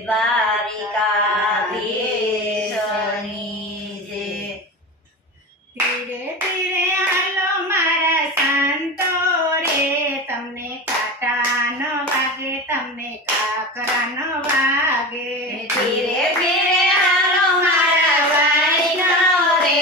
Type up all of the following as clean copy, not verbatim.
દ્વારિકાધીશની જય. ધીરે ધીરે હાલો મારા સંતો રે, તમને કાંટા ન વાગે, તમને કાકરા ન વાગે. ધીરે ધીરે હાલો મારા વૈષ્ણવ રે,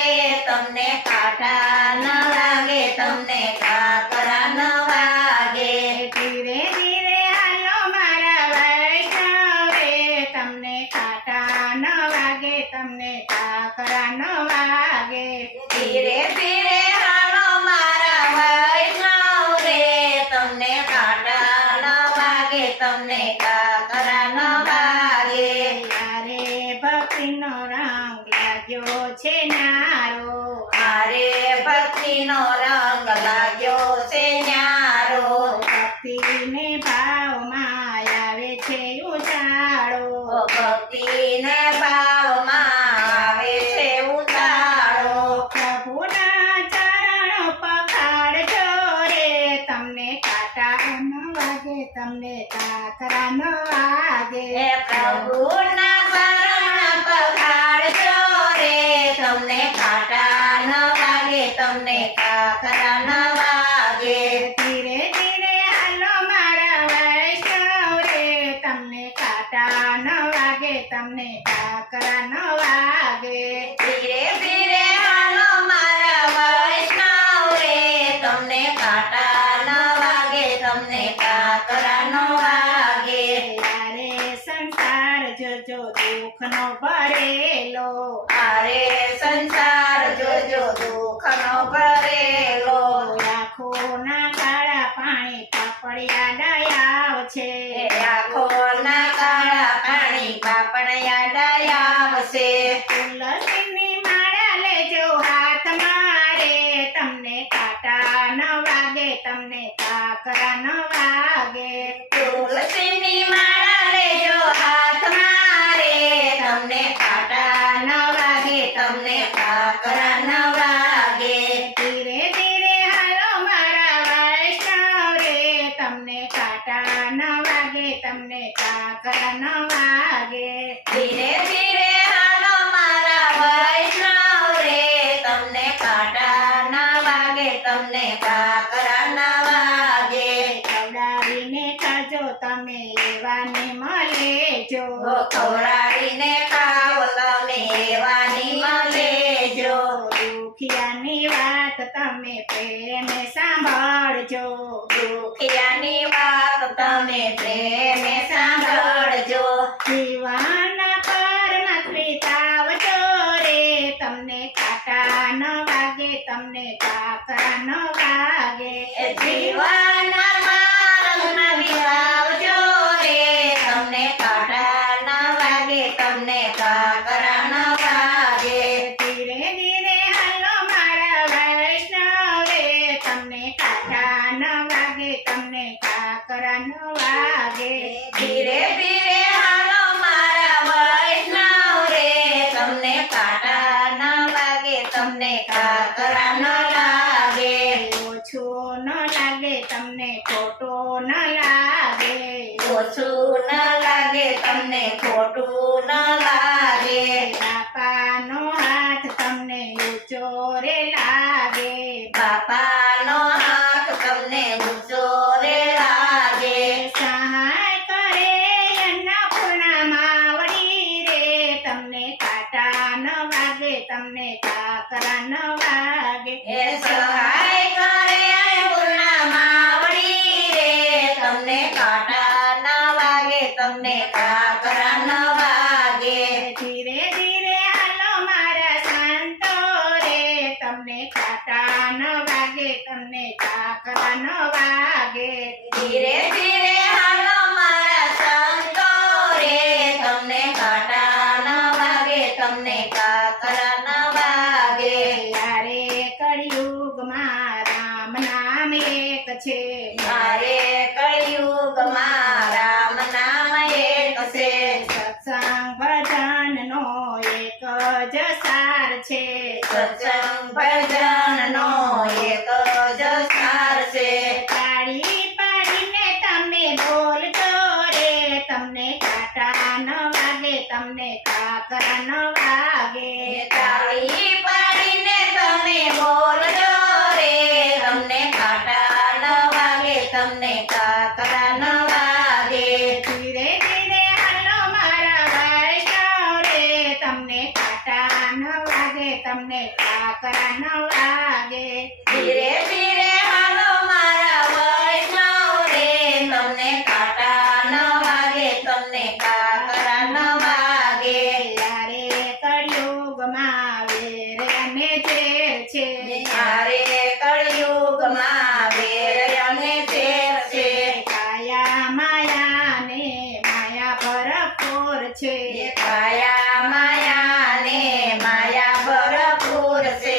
તમને કાંટા ન લાગે, તમને કાકરા ન વાગે. ધીરે ધીરે હાલો મારા વૈષ્ણવ રે, તમને કાંટા ન વાગે, તમને કાકરા ન વાગે. ધીરે ધીરે હાલો મારા વૈષ્ણવ રે, તમને કાંટા ન વાગે, તમને કાકરા ન વાગે. યારે ભક્તિનો રંગ લાગ્યો છે ન્યારો, મારે ભક્તિનો રંગ લાગ્યો છે ન્યારો. ભક્તિને ભાવમાં આવે છે ઉજાળો, ભક્તિને ભાવમાં આવે છે ઉતારો. પ્રભુના ચરણો પખાડજો રે, તમને કાંટા ન વાગે, તમને કાકરા ન વાગે. હે પ્રભુના ચરણ પખાડજો રે, તમને કાંટા ન વાગે, તમને કાકરા ન વાગે. ધીરે ધીરે હાલો મારા વૈષ્ણવ રે, તમને કાંટા ન વાગે, તમને કાકરા ન વાગે. ધીરે ધીરે હાલો મારા વૈષ્ણવ રે, તમને કાંટા ન વાગે, તમને કાકરા ન વાગે. યારે સંસાર જોજો દુઃખનો ભરેલો, અરે સંસાર જોજો દુઃખનો ભરેલો. આંખોના કાળા પાણી પાપડિયા ડાયાવ છે, આંખોના કાળા પાણી પાપણિયા ડાયાવશે. તુલસીની માળા લેજો હાથમાં રે, તમને કાંટા ન વાગે, તમને કાકરા ન વાગે. તુલસીની માળા લેજો હાથમાં રે, તમને કાંટા ન વાગે, તમને કાકરા ન વાગે. ધીરે ધીરે હાલો મારા વૈષ્ણવ રે, તમને કાંટા ન વાગે, તમને કાકરા ન વાગે. ધીરે ધીરે હાલો મારા વૈષ્ણવ રે, તમને કાંટા ન વાગે, તમને કાકરા ન વાગે. ખવડાવીને ખાજો તમે એવાની મળે જો, ખવડાવીને ખાઓ તમે એવાની મળેજો. દુખિયાની વાત તમે પ્રેમે સાંભળજો, દુખિયાની વાત તમે પ્રેમે સાંભળજો. જીવાના પરમાં પ્રીતાવજો રે, તમને કાંટા ન વાગે, તમને કાકરા ન વાગે. જીવનના માર્ગમાં વિવાવજો રે, તમને કાંટા ન વાગે, તમને કાકરા ન વાગે. ધીરે ધીરે હાલો મારા વૈષ્ણવ રે, તમને કાંટા ન વાગે, તમને કાકરા ન વાગે. ધીરે ધીરે હાલો મારા વૈષ્ણવ રે, તમને કાંટા ન વાગે, તમને કાકરા ન લાગે. ઓછું ન લાગે, તમને ખોટું ન લાગે, ઓછું ન લાગે, તમને ખોટું ન લાગે. બાપાનો હાથ તમને ઊંચો રે લાગે, બાપાનો હાથ તમને ઊંચો રે લાગે. સહાય કરે અન્નપૂર્ણા માવડી રે, તમને કાંટા ન વાગે, તમને કાકરા ન વાગે. એ સહાય કરે પૂર્ણા માવડી રે, તમને કાંટા ન વાગે, તમને કાકરા ન વાગે. ધીરે ધીરે હાલો મારા સંતો રે, તમને કાંટા ન વાગે, તમને કાકરા ન વાગે. ધીરે ધીરે હાલો મારા સંતો રે, તમને કાંટા ન વાગે, તમને કાકરા ન વાગે. યારે કળિયુગમાં રામ નામ એક છે, મારે કળિયુગમાં રામ નામ એક છે. સત્સંગ ભજનનો એક જ સાર છે, સત્સંગ ભજનનો એક જ સાર છે. તાળી પાડીને તમે બોલજો રે, તમને કાંટા ન તમને કાકરા ન વાગે તાળી પાડીને તમે બોલજો રે તમને કાંટા ન વાગે તમને કાકરા ન વાગે ધીરે ધીરે હાલો મારા વૈષ્ણવ રે તમને કાંટા ન વાગે તમને કાકરા ન વાગે ધીરે ધીરે હાલો મારા વૈષ્ણવ રે તમને કાંટા ન વાગે તમને કાકરા ન વાગે યારે કળિયુગમાં વેર અને ઝેર છે મારે કળિયુગમાં વેર અને ઝેર છે કાયા માયા ને માયા ભરપૂર છે કાયા માયા ને માયા ભરપૂર છે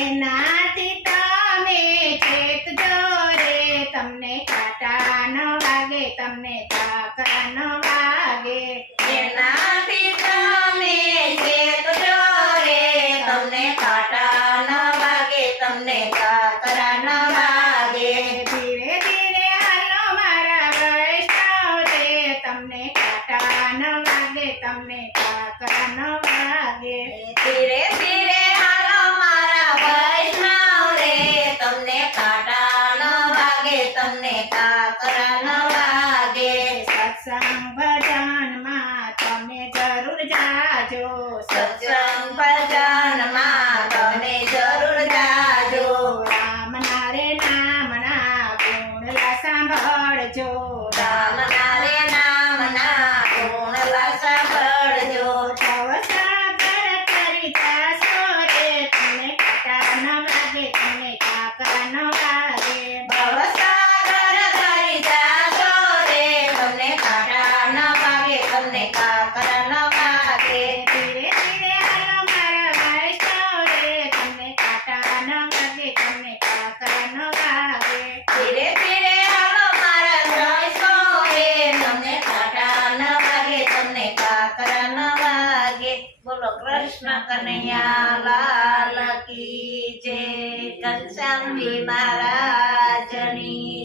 એનાથી તમે ચેતજો રે તમને કાંટા ન વાગે તમને કાકરા ન વાગે એનાથી તમે ચેતજો રે તમને કાંટા ન વાગે તમને કાકરા ન વાગે ધીરે ધીરે હાલો મારા વૈષ્ણવ રે તમને કાંટા ન વાગે તમને કાકરા ન વાગે ધીરે ધીરે હાલો મારા વૈષ્ણવ રે તમને કાંટા ન વાગે તમને કાકરા ન વાગે સત્સંગ ભજનમાં તમે જરૂર જાજો સત્સંગ ભજનમાં તમે જરૂર જાજો રામના રે નામના ગુણલા સાંભળજો રામના રે નામના ગુણલા સાંભળજો ભવસાગર તરી જાશો રે તમને કાંટા ન વાગે તમને કાકરા ન વાગે ભવસાગર તરી જાશો રે તમને કાંટા ન વાગે તમને કાકરા ન વાગે ધીરે ધીરે હાલો મારા વૈષ્ણવ રે તમને કાંટા ન વાગે તમને કાકરા ન વાગે ધીરે ધીરે હાલો મારા વૈષ્ણવ રે તમને કાંટા ન વાગે તમને કાકરા ન વાગે બોલો કૃષ્ણ કનૈયા લાલ કી જય ઘનશ્યામજી મહારાજ